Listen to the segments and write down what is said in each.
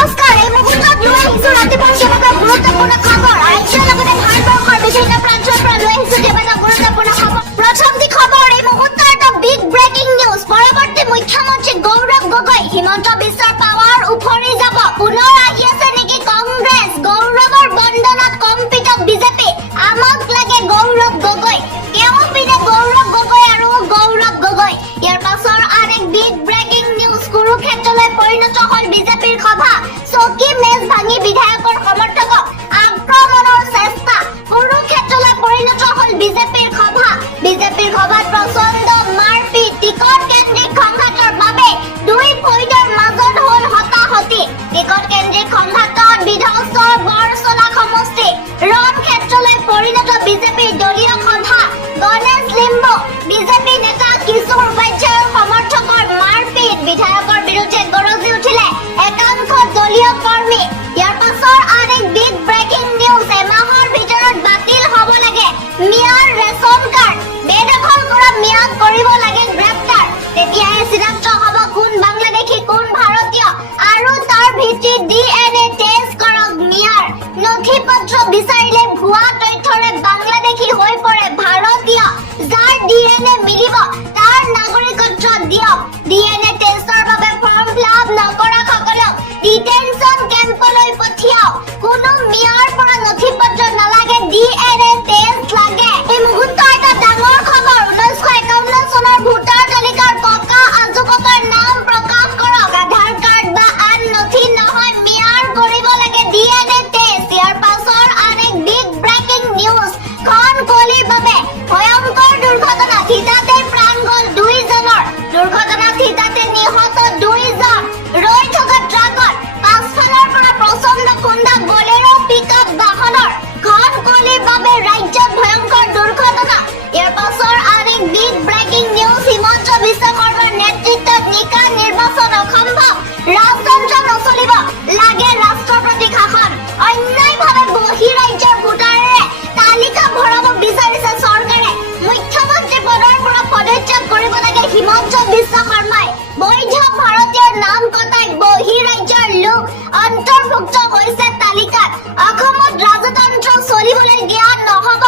নমস্কাৰ, এই মুহূৰ্তত লৈ আহিছোঁ ৰাতিপুৱাৰ কেইবাটাও গুৰুত্বপূৰ্ণ খবৰ। ৰাজ্যৰ লগতে ভাৰতবৰ্ষৰ বিভিন্ন প্ৰান্তৰ পৰা লৈ আহিছোঁ কেইবাটাও গুৰুত্বপূৰ্ণ খবৰ। প্ৰথমটি খবৰ, এই মুহূৰ্তৰ এটা বিগ ব্ৰেকিং নিউজ। পৰৱৰ্তী মুখ্যমন্ত্ৰী গৌৰৱ গগৈ, হিমন্ত বিশ্বৰ পাৱাৰ উফৰি যাব। পুনৰ আহি আছে নেকি কংগ্ৰেছ? গৌৰৱৰ বন্দনাত কম্পিত বিজেপি। আমাক লাগে গৌৰৱ গগৈ। কেওঁপিনে গৌৰৱ গগৈ আৰু গৌৰৱ গগৈ। ইয়াৰ পাছৰ আন এক বিগ ব্ৰেকিং নিউজ। কুৰুক্ষেত্ৰলৈ পৰিণত হ'ল বিজেপিৰ সভা। চকী মেজ ভাঙি বিধায়কৰ সমৰ্থকক আক্ৰমণৰ চেষ্টা। কুৰুক্ষেত্ৰলৈ পৰিণত হ'ল বিজেপিৰ সভা। বিজেপিৰ সভাত প্ৰচণ্ড মাৰপিট। টিকট কেন্দ্ৰিক সংঘাতৰ বাবে দুই ফৈদৰ মাজত হ'ল হতাহতি। টিকট কেন্দ্ৰিক সংঘাতত বিধ্বস্ত বৰচলা সমষ্টি। ৰণক্ষেত্ৰলৈ পৰিণত বিজেপিৰ দলীয় সভা। গণেশ লিম্বু, বিজেপি নেতা কিশোৰ উপাধ্যায়ৰ সমৰ্থকৰ মাৰপিট। বিধায়কৰ বিৰুদ্ধে গৰজি উঠিলে একাংশ দলীয় কৰ্মী। ইয়াৰ পাছৰ আন এক বিগ ব্ৰেকিং নিউজ। এমাহৰ ভিতৰত বাতিল হ'ব লাগে মিয়াৰ ৰেচন কাৰ্ড। বেদখল কৰা মিয়াক কৰিব লাগে গ্ৰেপ্তাৰ। তেতিয়াহে চিনাক্ত হ'ব কোন বাংলাদেশী কোন ভাৰতীয় আৰু তাৰ ভিত্তিত DNA টেষ্ট কৰক মিয়াৰ। নথি পত্ৰ বিচাৰিলে ভুৱা তথ্যৰে বাংলাদেশী হৈ পৰে ভাৰতীয়। যাৰ DNA মিলিব তাৰ নাগৰিকত্ব দিয়ক। DNA টেষ্টৰ বাবে ফৰ্ম ফিলআপ নকৰাসকলক ডিটেনশ্যন কেম্পলৈ পঠিয়াওক। কোনো মিয়াৰ পৰা নথি পত্ৰ নালাগে, DNA টেষ্ট লাগে। এই মুহূৰ্তৰ এটা ডাঙৰ খবৰ। 1951 চনৰ ভোটাৰ তালিকাৰ ককা আজোককাৰ নাম প্ৰকাশ কৰক। আধাৰ কাৰ্ড বা আন নথি নহয়, মিয়াৰ কৰিব লাগে DNA টেষ্ট। ইয়াৰ পাছৰ আন এক বিগ ব্ৰেকিং নিউজ। খন কলিৰ বাবে ভয়ংকৰ দুৰ্ঘটনা। থিতাতে প্ৰাণ গ'ল দুইজনৰ। দুৰ্ঘটনা থিতাতে নিহত দুইজন। ৰৈ থকা ট্ৰাকত পাছফালৰ পৰা প্ৰচণ্ড খুন্দা বলেৰো পিকআপ বাহনৰ। খন কলিৰ বাবে ৰাজ্যত ভয়ংকৰ দুৰ্ঘটনা। ইয়াৰ পাছৰ আন এক big breaking news. Himanta Biswa শৰ্মাৰ নেতৃত্বত নিকা নিৰ্বাচন অসম্ভৱ। ৰাজতন্ত্ৰ নচলিব, লাগে ৰাষ্ট্ৰপতি শাসন। অন্যায়ভাৱে বহিঃৰাজ্যৰ ভোটাৰেৰে তালিকা ভৰাব বিচাৰিছে চৰকাৰে। মুখ্যমন্ত্ৰী পদৰ পৰা পদত্যাগ কৰিব লাগে হিমন্ত বিশ্ব শৰ্মাই। বৈধ ভাৰতীয়ৰ নাম কটাই বহিঃৰাজ্যৰ লোক অন্তৰ্ভুক্ত হৈছে তালিকাত। অসমত ৰাজতন্ত্ৰ চলিবলৈ দিয়া নহ'ব।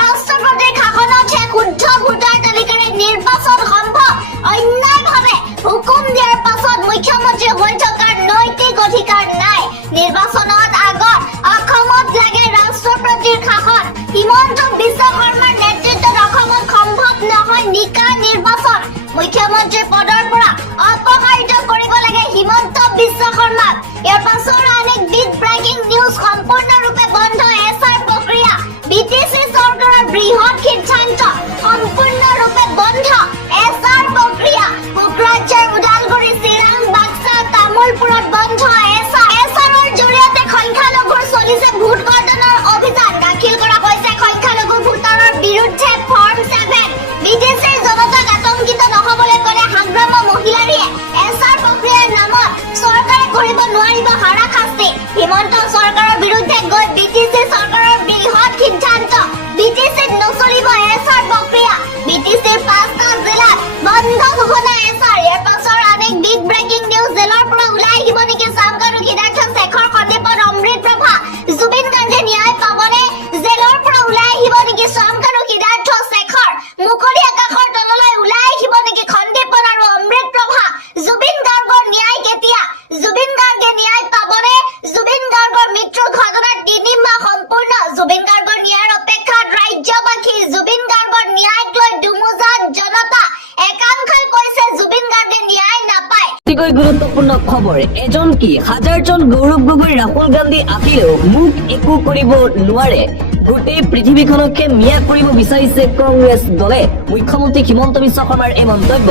ৰাষ্ট্ৰপতিৰ শাসনতহে শুদ্ধ ভোটাৰ তালিকাৰে নিৰ্বাচন সম্ভৱ। অন্যায়ভাৱে হুকুম দিয়াৰ পাছত মুখ্যমন্ত্ৰী হৈ থকাৰ নৈতিক অধিকাৰ নাই। নিৰ্বাচনত আগত অসমত লাগে ৰাষ্ট্ৰপতিৰ শাসন। হিমন্ত বিশ্ব শৰ্মাৰ নেতৃত্বত অসমত সম্ভৱ নহয় নিকা নিৰ্বাচন। মুখ্যমন্ত্ৰী পদৰ পৰা অপসাৰিত কৰিব লাগে হিমন্ত বিশ্ব শৰ্মাক। ইয়াৰ পাছৰ আন এক বিগ ব্ৰেকিং নিউজ। সম্পূৰ্ণৰূপে বন্ধ এছআৰ প্ৰক্ৰিয়া। বিটিচি চৰকাৰৰ বৃহৎ সিদ্ধান্ত। সম্পূৰ্ণৰূপে বন্ধ এছআৰ প্ৰক্ৰিয়া। কোকৰাঝাৰ, ওদালগুৰি, চিৰাং, বাক্সা, তামুলপুৰত বন্ধ এছআৰ। এছআৰৰ জৰিয়তে সংখ্যালঘুৰ চলিছে ভোট কৰ্তনৰ অভিযান। দাখিল কৰা হৈছে সংখ্যালঘু ভোটাৰৰ বিৰুদ্ধে ফৰ্ম 7। বিটিচিৰ জনতাক আতংকিত নহ'বলৈ ক'লে হাগ্ৰাম মহিলাৰীয়ে। এছআৰ প্ৰক্ৰিয়াৰ নামত চৰকাৰে কৰিব নোৱাৰিব হাৰাশাস্তি। হিমন্ত চৰকাৰৰ বিৰুদ্ধে গৈ বিটিচি চৰকাৰৰ বৃহৎ সিদ্ধান্ত। বিটিচিত নচলিব এছআৰ প্ৰক্ৰিয়া। বিটিচিৰ 5টা জিলাত বন্ধ ঘোষণা এছআৰ। ইয়াৰ পাছৰ আন এক বিগ ব্ৰেকিং নিউজ। জেলৰ পৰা ওলাই আহিব নেকি চামকানু সিদ্ধাৰ্থ শেখৰ সন্দীপত অমৃত প্ৰভা? জুবিন গাৰ্গে ন্যায় পাবনে? জেলৰ পৰা ওলাই আহিব নেকি চামকানু সিদ্ধাৰ্থ শেখৰ? মুকলি আকাশৰ তললৈ ওলাই আহিব নেকি সন্দীপন আৰু অমৃত প্ৰভা? জুবিন গাৰ্গৰ ন্যায় কেতিয়া? জুবিন গাৰ্গে ন্যায় পাবনে? জুবিন গাৰ্গৰ মৃত্যুৰ ঘটনাৰ 3 মাহ সম্পূৰ্ণ। জুবিন গাৰ্গৰ ন্যায়ৰ অপেক্ষাত ৰাজ্যবাসী। জুবিন গাৰ্গৰ ন্যায়ক লৈ দুমোজাত জনতা। একাংশই কৈছে জুবিন গাৰ্গে ন্যায় নাপায়। অতিকৈ গুৰুত্বপূৰ্ণ খবৰ। এজন কি হাজাৰজন গৌৰৱ গগৈ ৰাহুল গান্ধী আহিলেও মোক একো কৰিব নোৱাৰে। গোটেই পৃথিৱীখনকে মিয়া কৰিব বিচাৰিছে কংগ্ৰেছ দলে। মুখ্যমন্ত্ৰী হিমন্ত বিশ্ব শৰ্মাৰ এই মন্তব্য।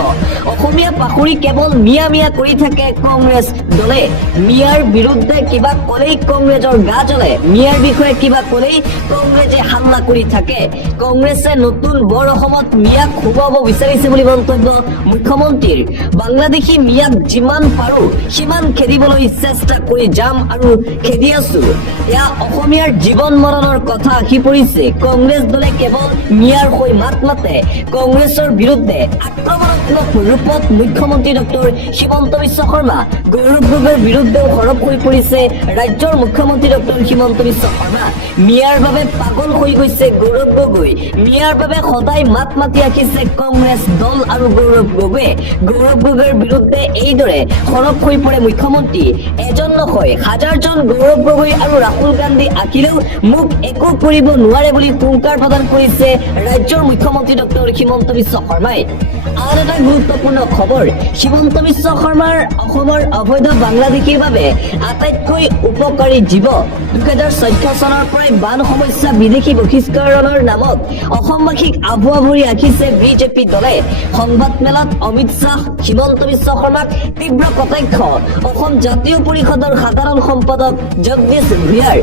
অসমীয়া পাহৰি কেৱল মিয়া মিয়া কৰি থাকে কংগ্ৰেছ দলে। মিয়াৰ বিৰুদ্ধে কিবা ক'লেই কংগ্ৰেছৰ গা জ্বলে। মিয়াৰ বিষয়ে কিবা ক'লেই কংগ্ৰেছে হাল্লা কৰি থাকে। কংগ্ৰেছে নতুন বৰ অসমত মিয়াক খুৱাব বিচাৰিছে বুলি মন্তব্য মুখ্যমন্ত্ৰীৰ। বাংলাদেশী মিয়াক যিমান পাৰো সিমান খেদিবলৈ চেষ্টা কৰি যাম আৰু খেদি আছো। এয়া অসমীয়াৰ জীৱন মৰণৰ কথা আঁকি পৰিছে কংগ্ৰেছ দলে কেৱল মিয়াৰ হৈ মাত মাতে কংগ্ৰেছৰ বিৰুদ্ধে আক্ৰমণাত্মক ৰূপত মুখ্যমন্ত্ৰী ডক্টৰ হিমন্ত বিশ্ব শৰ্মা গৌৰৱ গগৈৰ বিৰুদ্ধেও সৰব হৈ পৰিছে ৰাজ্যৰ মুখ্যমন্ত্ৰী ডক্টৰ হিমন্ত বিশ্ব শৰ্মা মিয়াৰ বাবে পাগল হৈ গৈছে গৌৰৱ গগৈ মিয়াৰ বাবে সদায় মাত মাতি ৰাখিছে কংগ্ৰেছ দল আৰু গৌৰৱ গগৈৰ বিৰুদ্ধে এইদৰে সৰব হৈ পৰে মুখ্যমন্ত্ৰী এজন নহয় হাজাৰজন গৌৰৱ গগৈ আৰু ৰাহুল গান্ধী আঁকিলেও মোক একো কৰিব নোৱাৰে বুলি হুংকাৰ প্ৰদান কৰিছে ৰাজ্যৰ মুখ্যমন্ত্ৰী ডক্টৰ হিমন্ত বিশ্ব শৰ্মাই আন এটা গুৰুত্বপূৰ্ণ খবৰ হিমন্ত বিশ্ব শৰ্মাৰ অসমৰ অবৈধ বাংলাদেশীৰ বাবে আটাইতকৈ উপকাৰী জীৱ 2014 চনৰ পৰাই বান সমস্যা বিদেশী বহিষ্কৰণৰ নামত অসমবাসীক আভুৱা ভৰি ৰাখিছে বিজেপি দলে সংবাদ মেলত অমিত শ্বাহ হিমন্ত বিশ্ব শৰ্মাক তীব্ৰ কটাক্ষ অসম জাতীয় পৰিষদৰ সাধাৰণ সম্পাদক জগদীশ ভূঞাৰ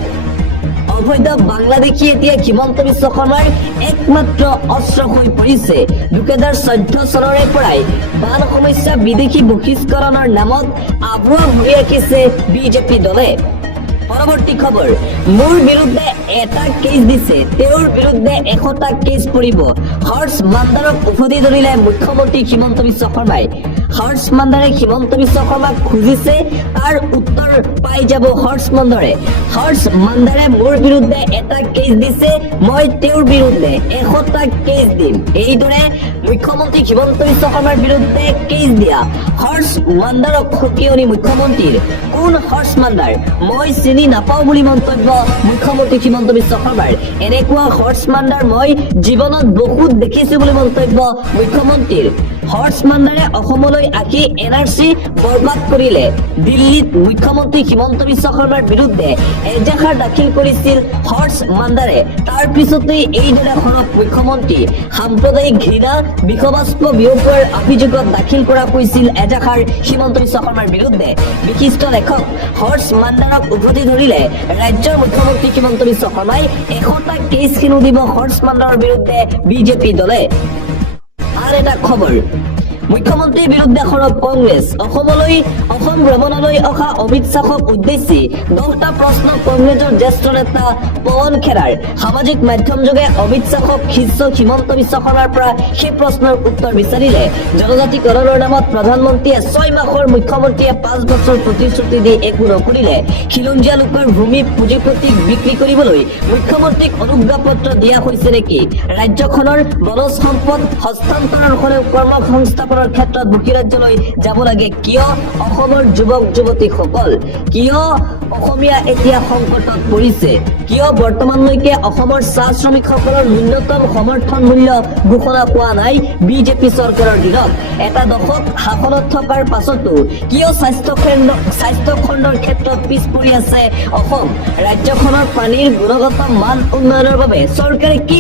অবৈধ বাংলাদেশী এতিয়া হিমন্ত বিশ্ব শৰ্মাৰ একমাত্ৰ অস্ত্ৰ হৈ পৰিছে 2014 চনৰে পৰাই বান সমস্যা বিদেশী বহিষ্কৰণৰ নামত আভুৱা ভৰি ৰাখিছে বিজেপি দলে পৰৱৰ্তী খবৰ মোৰ বিৰুদ্ধে এটা কেছ দিছে তেওঁৰ বিৰুদ্ধে 100টা কেছ পৰিব হৰ্ষ মান্দাৰক উভতি ধৰিলে মুখ্যমন্ত্ৰী হিমন্ত বিশ্ব শৰ্মাই হৰ্ষ মান্দাৰে হিমন্ত বিশ্ব শৰ্মাক খুজিছে তাৰ উত্তৰ পাই যাব হৰ্ষ মান্দাৰে মোৰ বিৰুদ্ধে এটা কেছ দিছে মই তেওঁৰ বিৰুদ্ধে 100টা কেছ দিম এইদৰে মুখ্যমন্ত্ৰী হিমন্ত বিশ্ব শৰ্মাৰ বিৰুদ্ধে কেছ দিয়া হৰ্ষ মান্দাৰক সকিয়নি মুখ্যমন্ত্ৰীৰ কোন হৰ্ষ মান্দাৰ মই চিনি নাপাওঁ বুলি মন্তব্য মুখ্যমন্ত্ৰী হিমন্ত বিশ্ব শৰ্মাৰ এনেকুৱা হৰ্ষ মান্দাৰ মই জীৱনত বহুত দেখিছো বুলি মন্তব্য মুখ্যমন্ত্ৰীৰ হৰ্ষ মান্দাৰে অসমলৈ আহি এনআৰচি বৰবাদ কৰিলে দিল্লীত মুখ্যমন্ত্ৰী হিমন্ত বিশ্ব শৰ্মাৰ বিৰুদ্ধে এজাহাৰ দাখিল কৰিছিল হৰ্ষ মান্দাৰে তাৰ পিছতেই এইদৰে সৰব মুখ্যমন্ত্ৰী সাম্প্ৰদায়িক ঘৃণা বিষবাষ্প বিয়পোৱাৰ অভিযোগত দাখিল কৰা হৈছিল এজাহাৰ হিমন্ত বিশ্ব শৰ্মাৰ বিৰুদ্ধে বিশিষ্ট লেখক হৰ্ষ মান্দাৰক উভতি ধৰিলে ৰাজ্যৰ মুখ্যমন্ত্ৰী হিমন্ত বিশ্ব শৰ্মাই 100টা কেছ কিনো দিব হৰ্ষ মান্দাৰৰ বিৰুদ্ধে বিজেপি দলে আন এটা খবৰ মুখ্যমন্ত্ৰীৰ বিৰুদ্ধে সৰব কংগ্ৰেছ অসম ভ্ৰমণলৈ অহা অমিত শ্বাহক উদ্দেশ্যি 10টা প্ৰশ্ন কংগ্ৰেছৰ জ্যেষ্ঠ নেতা পৱন খেৰাৰ সামাজিক মাধ্যমযোগে অমিত শ্বাহক শিষ্য হিমন্ত বিশ্ব শৰ্মাৰ পৰা সেই প্ৰশ্নৰ উত্তৰ বিচাৰিলে জনজাতিকৰণৰ নামত প্ৰধানমন্ত্ৰীয়ে 6 মাহৰ মুখ্যমন্ত্ৰীয়ে 5 বছৰ প্ৰতিশ্ৰুতি দি একো নকৰিলে খিলঞ্জীয়া লোকৰ ভূমি পুঁজিপতিক বিক্ৰী কৰিবলৈ মুখ্যমন্ত্ৰীক অনুজ্ঞাপত্ৰ দিয়া হৈছে নেকি ৰাজ্যখনৰ বনজ সম্পদ হস্তান্তৰৰ হ'লেও কৰ্মসংস্থাপনৰ ক্ষেত্ৰত বহিৰাজ্যলৈ যাব লাগে কিয় অসমৰ যুৱক যুৱতীসকল কিয় অসমীয়া এতিয়া সংকটত পৰিছে কিয় বৰ্তমানলৈকে অসমৰ চাহ শ্ৰমিকসকলৰ ন্যূনতম সমৰ্থন মূল্য ঘোষণা পোৱা নাই বিজেপি চৰকাৰৰ দিনত এটা দশক শাসনত থকাৰ পাছতো কিয় স্বাস্থ্য খণ্ডৰ ক্ষেত্ৰত পিছ পৰি আছে অসম ৰাজ্যখনৰ পানীৰ গুণগত মান উন্নয়নৰ বাবে চৰকাৰে কি